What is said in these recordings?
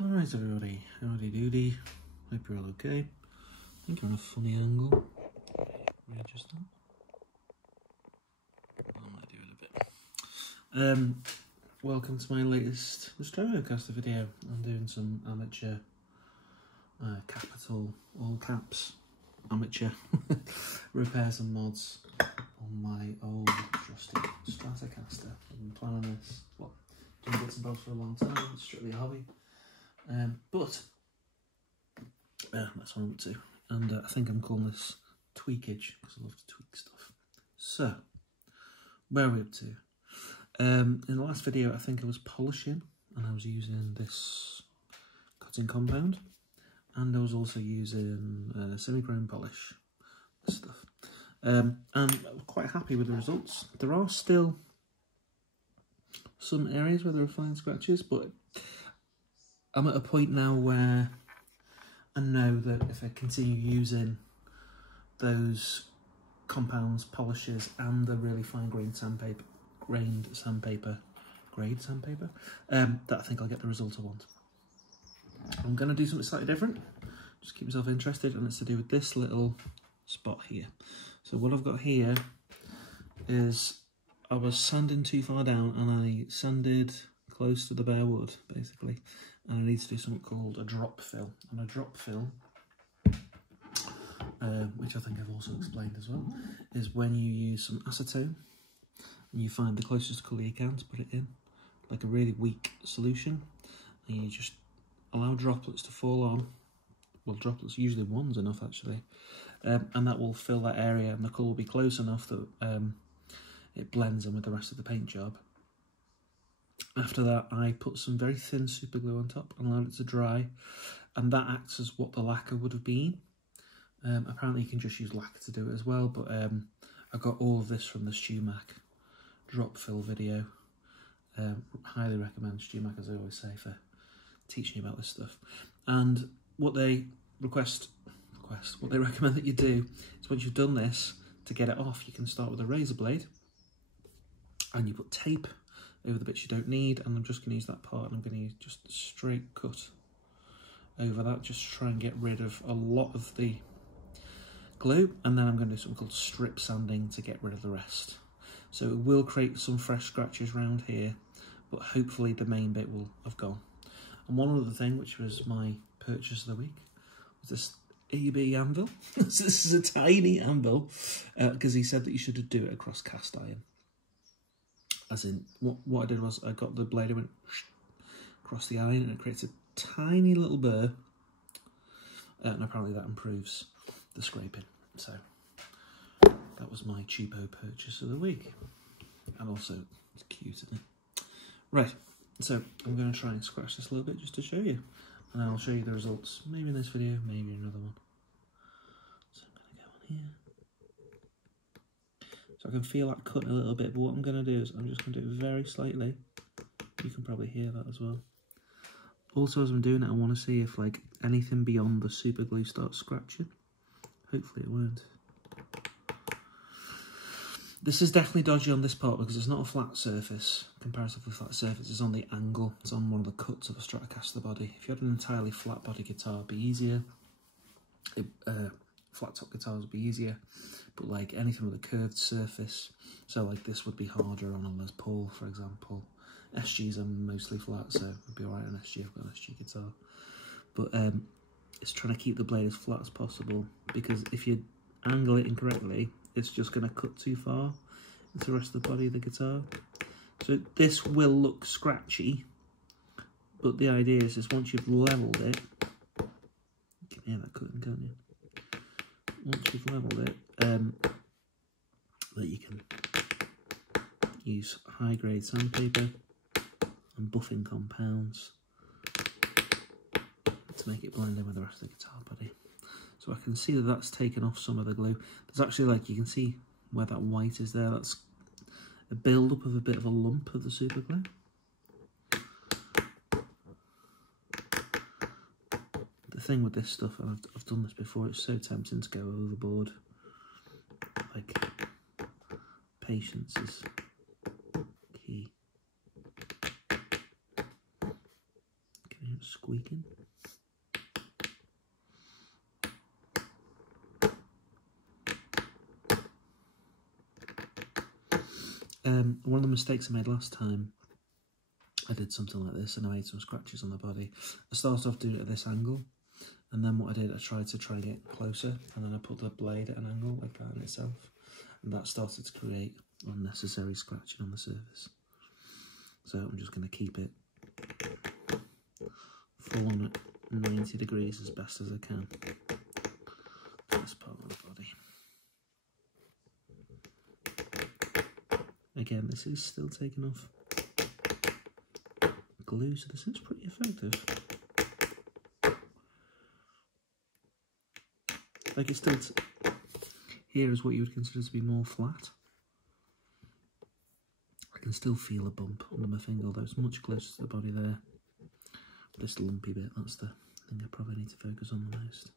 Alright everybody, howdy doody, hope you're all okay. I think you're on a funny angle. Readjust that. I might do it a bit. Welcome to my latest Nostromocaster video. I'm doing some amateur, capital, all caps, amateur repairs and mods on my old trusty Stratocaster. I've been planning this, doing bits and bobs for a long time, it's strictly a hobby. But that's what I'm up to, and I think I'm calling this tweakage because I love to tweak stuff. So, where are we up to? In the last video, I think I was polishing, and I was using this cutting compound, and I was also using semi-chrome polish stuff. And I'm quite happy with the results. There are still some areas where there are fine scratches, but I'm at a point now where I know that if I continue using those compounds, polishes, and the really fine-grained sandpaper, that I think I'll get the result I want. I'm going to do something slightly different, just keep myself interested, and it's to do with this little spot here. So what I've got here is I was sanding too far down, and I sanded close to the bare wood, basically. And I need to do something called a drop fill. And a drop fill, which I think I've also explained as well, is when you use some acetone and you find the closest colour you can to put it in, like a really weak solution, and you just allow droplets to fall on. Well, droplets, usually one's enough actually, and that will fill that area, and the colour will be close enough that it blends in with the rest of the paint job. After that, I put some very thin superglue on top and allowed it to dry, and that acts as what the lacquer would have been. Apparently you can just use lacquer to do it as well, but I got all of this from the StewMac drop fill video. Highly recommend StewMac, as I always say, for teaching you about this stuff. And what they what they recommend that you do is once you've done this, to get it off, you can start with a razor blade and you put tape over the bits you don't need, and I'm just going to use that part, and I'm going to use just a straight cut over that, just to try and get rid of a lot of the glue, and then I'm going to do something called strip sanding to get rid of the rest. So it will create some fresh scratches around here, but hopefully the main bit will have gone. And one other thing, which was my purchase of the week, was this EB anvil. This is a tiny anvil, because he said that you should do it across cast iron. As in, what I did was I got the blade, I went across the iron, and it creates a tiny little burr, and apparently that improves the scraping. So that was my cheapo purchase of the week, and also it's cute, isn't it? Right, so I'm going to try and scratch this a little bit just to show you, and I'll show you the results, maybe in this video, maybe in another one. So I'm going to go on here. So I can feel that cutting a little bit, but what I'm going to do is I'm just going to do it very slightly. You can probably hear that as well. Also, as I'm doing it, I want to see if like anything beyond the super glue starts scratching. Hopefully it won't. This is definitely dodgy on this part because it's not a flat surface. Comparatively flat surface, it's on the angle. It's on one of the cuts of a Stratocaster body. If you had an entirely flat body guitar, it'd be easier. Flat top guitars would be easier, but like anything with a curved surface, so like this would be harder on a Les Paul, for example. SGs are mostly flat, so it'd be alright on SG. I've got an SG guitar, but it's trying to keep the blade as flat as possible, because if you angle it incorrectly, it's just going to cut too far into the rest of the body of the guitar. So this will look scratchy, but the idea is once you've levelled it, you can hear that cutting, can't you? Once you've levelled it, that you can use high-grade sandpaper and buffing compounds to make it blend in with the rest of the guitar body. So I can see that that's taken off some of the glue. There's actually, like, you can see where that white is there. That's a build-up of a bit of a lump of the super glue. The thing with this stuff, and I've done this before, it's so tempting to go overboard. Like, patience is key. Okay. squeaking. One of the mistakes I made last time, I did something like this and I made some scratches on the body. I started off doing it at this angle, and then what I did, I tried to get closer, and then I put the blade at an angle like that in itself, and that started to create unnecessary scratching on the surface. So I'm just going to keep it full at 90 degrees as best as I can for this part of the body. Again, this is still taking off glue, so this is pretty effective. Like, it's still here is what you would consider to be more flat. I can still feel a bump under my finger, although it's much closer to the body there. This lumpy bit, that's the thing I probably need to focus on the most.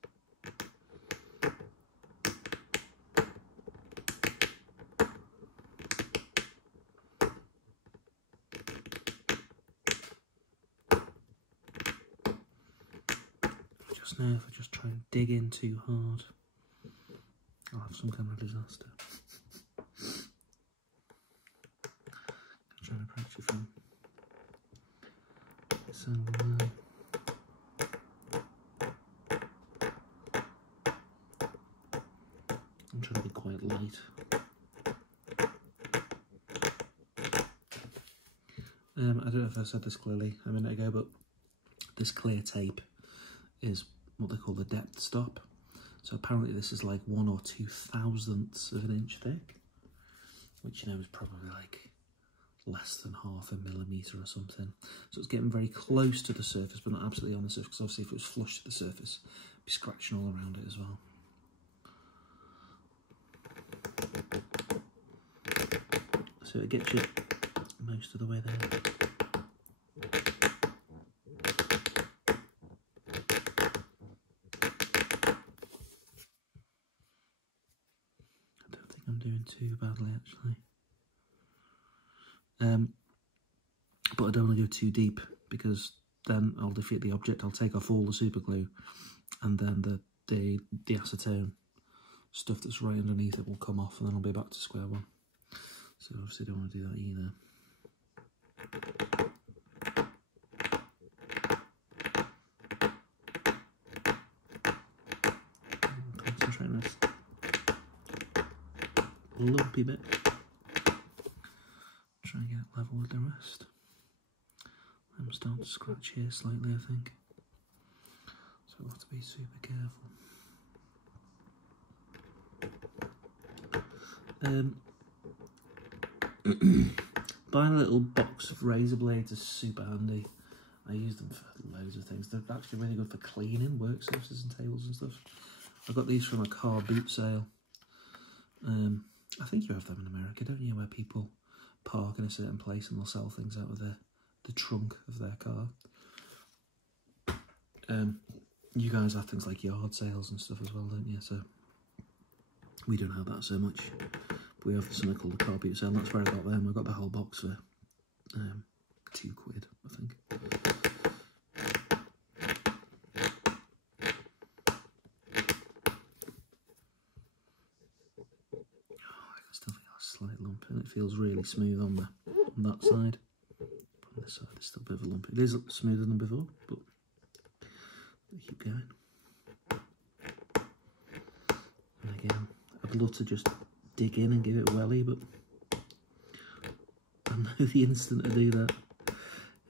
Just now, if I just try and dig in too hard, I'll have some kind of disaster. I'm trying to approach it from this angle there. I'm trying to be quite light. I don't know if I said this clearly a minute ago, but this clear tape is what they call the depth stop. So apparently this is like 1 or 2 thousandths of an inch thick, which, you know, is probably like less than half a millimetre or something. So it's getting very close to the surface, but not absolutely on the surface, because obviously if it was flush to the surface, it'd be scratching all around it as well. So it gets you most of the way there. I'm doing too badly actually, but I don't want to go too deep, because then I'll defeat the object. I'll take off all the super glue, and then the acetone stuff that's right underneath it will come off, and then I'll be back to square one. So obviously don't want to do that either. Concentrate on this lumpy bit. Try and get it level with the rest. I'm starting to scratch here slightly, I think. So I'll have to be super careful. Buying a little box of razor blades is super handy. I use them for loads of things. They're actually really good for cleaning work surfaces and tables and stuff. I got these from a car boot sale. I think you have them in America, don't you, where people park in a certain place and they'll sell things out of the trunk of their car. You guys have things like yard sales and stuff as well, don't you? So we don't have that so much. But we have something called a car boot sale, and that's where I got them. I got the whole box for £2, I think. Slight lump, and it feels really smooth on that side. On this side there's still a bit of a lump. It is smoother than before, but we keep going. And again, I'd love to just dig in and give it a welly, but I know the instant I do that,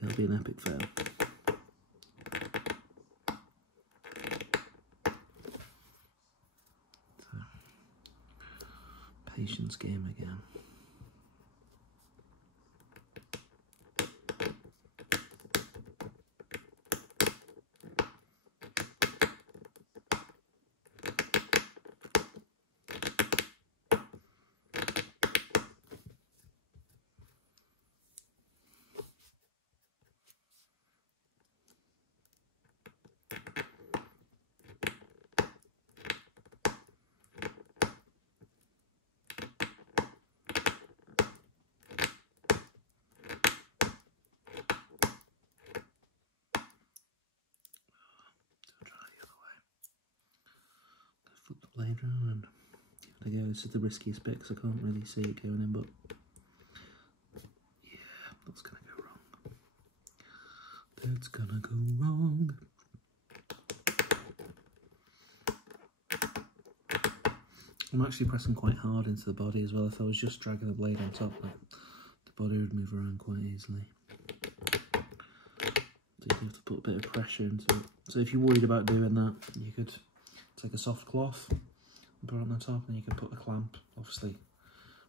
it'll be an epic fail. Patience game again. blade round and give it a go. This is the riskiest bit because I can't really see it going in, but yeah, that's gonna go wrong. That's gonna go wrong. I'm actually pressing quite hard into the body as well. If I was just dragging the blade on top, like, the body would move around quite easily. So you have to put a bit of pressure into it. So if you're worried about doing that, you could take a soft cloth and put it on the top, and you can put a clamp, obviously,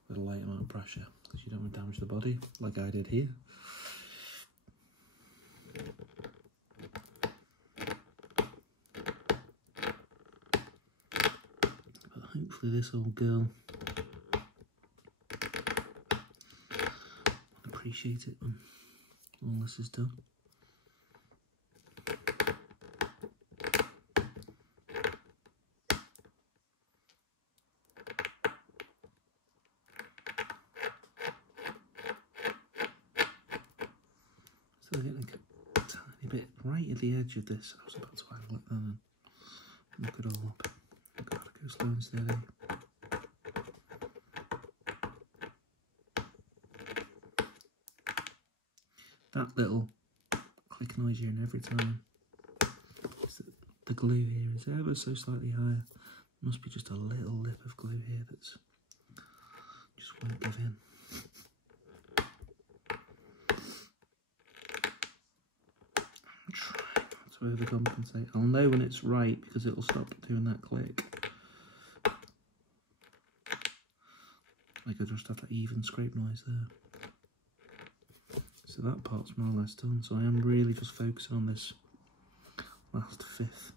with a light amount of pressure, because you don't want to damage the body, like I did here. But hopefully this old girl will appreciate it when all this is done. So I get like a tiny bit right at the edge of this. I was about to angle it then and look it all up. I've got to go slow and steady. That little click noise you're in every time. The glue here is ever so slightly higher. Must be just a little lip of glue here that's just won't give in. I'm trying not to overcompensate. I'll know when it's right because it'll stop doing that click. Like I just have that even scrape noise there. So that part's more or less done. So I am really just focusing on this last fifth.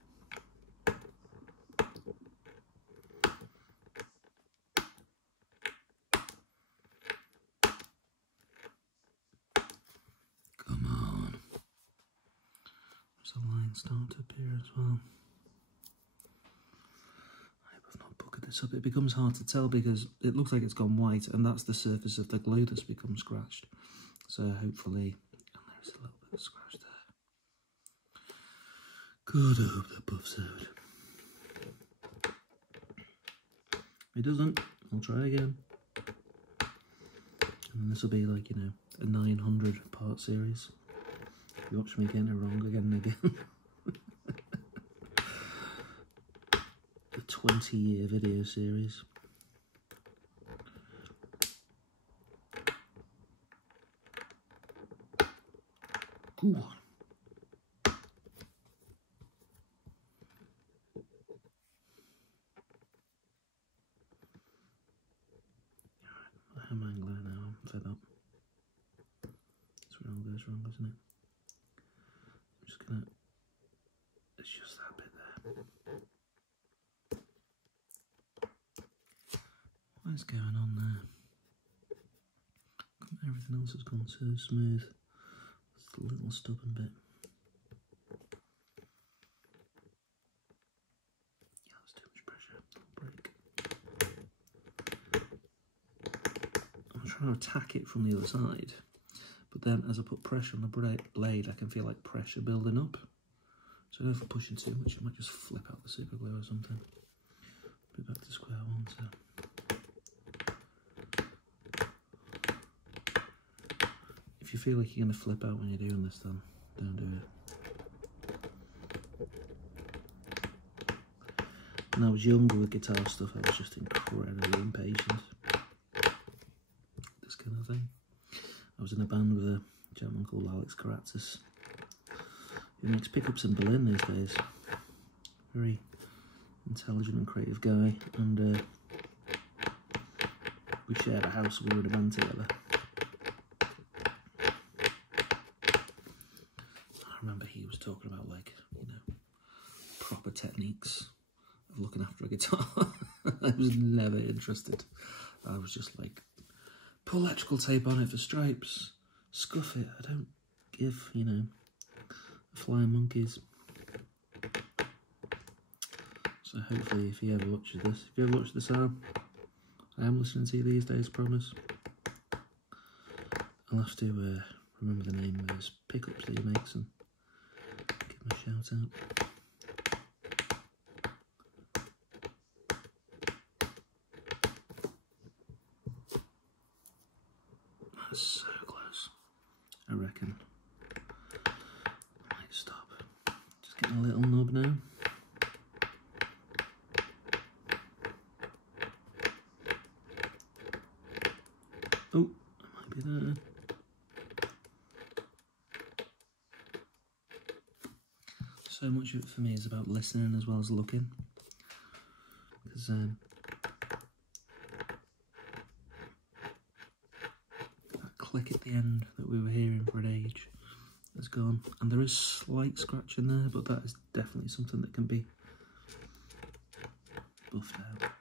Come on. There's a line starting to appear as well. I hope I've not bucketed this up. It becomes hard to tell because it looks like it's gone white, and that's the surface of the glue that's become scratched. So hopefully, and there's a little bit of scratch there. Good, I hope that buffs out. If it doesn't, I'll try again. And this will be like, you know, a 900 part series. You watch me getting it wrong again and again. The 20-year video series. Go on. I'm angling it now, I'm fed up. That's where it all goes wrong, isn't it? I'm just gonna, it's just that bit there. What is going on there? Everything else has gone so smooth. It's the little stubborn bit. Yeah, that's too much pressure. It'll break. I'm trying to attack it from the other side, but then as I put pressure on the blade, I can feel like pressure building up. So if I'm pushing too much, it might just flip out the super glue or something. Be back to square one. So if you feel like you're going to flip out when you're doing this, then don't do it. When I was younger with guitar stuff, I was just incredibly impatient. This kind of thing. I was in a band with a gentleman called Alex Karatzis, who makes pickups in Berlin these days. Very intelligent and creative guy, and we shared a house, we were in a band together. I remember he was talking about, like, you know, proper techniques of looking after a guitar. I was never interested. I was just like, put electrical tape on it for stripes, scuff it. I don't give, you know, flying monkeys. So hopefully, if he ever watches this, if you ever watch this album, I am listening to you these days, promise. I'll have to remember the name of those pickups that he makes and give him a shout out. a little nub now. Oh, it might be there. So much of it for me is about listening as well as looking, because that click at the end that we were hearing for an age has gone, and there is slight scratch in there, but that is definitely something that can be buffed out.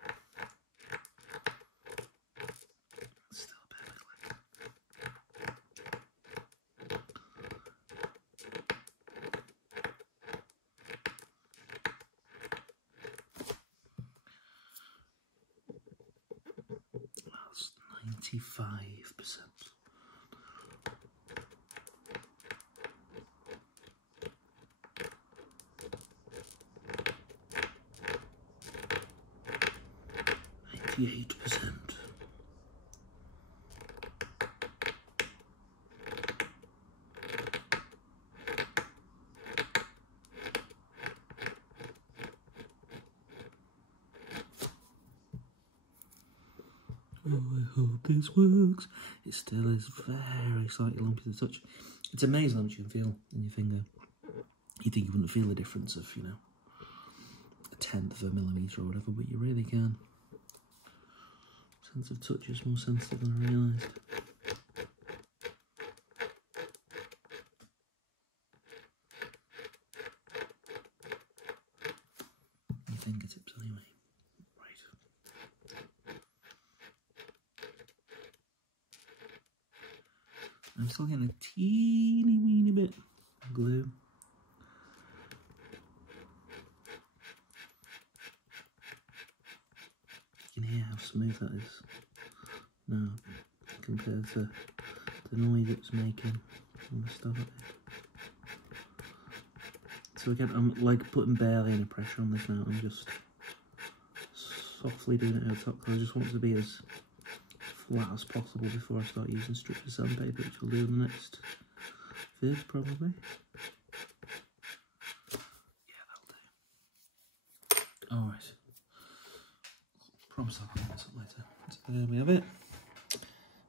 Still a bit of a click. That's 95%. %. Oh, I hope this works. It still is very slightly lumpy to touch. It's amazing how much you can feel in your finger. You think you wouldn't feel the difference of, you know, a 1/10 of a millimetre or whatever, but you really can. Sense of touch is more sensitive than I realised. Your fingertips anyway. Right. I'm still getting a teeny weeny bit of glue. You can hear how smooth that is now compared to the noise it's making when I start it. So again, I'm like putting barely any pressure on this now. I'm just softly doing it over top because I just want it to be as flat as possible before I start using strips of sandpaper, which we'll do in the next vid probably. Yeah, that'll do. Alright. Promise I'll clean this up later. So there we have it.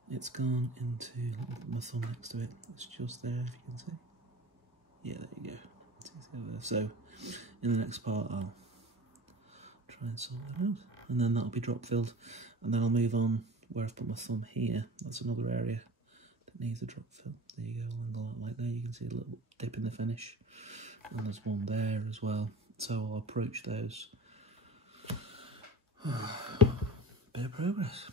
It's gone into my thumb next to it. It's just there, if you can see. Yeah, there you go. So in the next part I'll try and sort that out, and then that'll be drop filled, and then I'll move on where I've put my thumb here. That's another area that needs a drop fill. There you go, along like there. You can see a little dip in the finish, and there's one there as well. So I'll approach those. Bit of progress.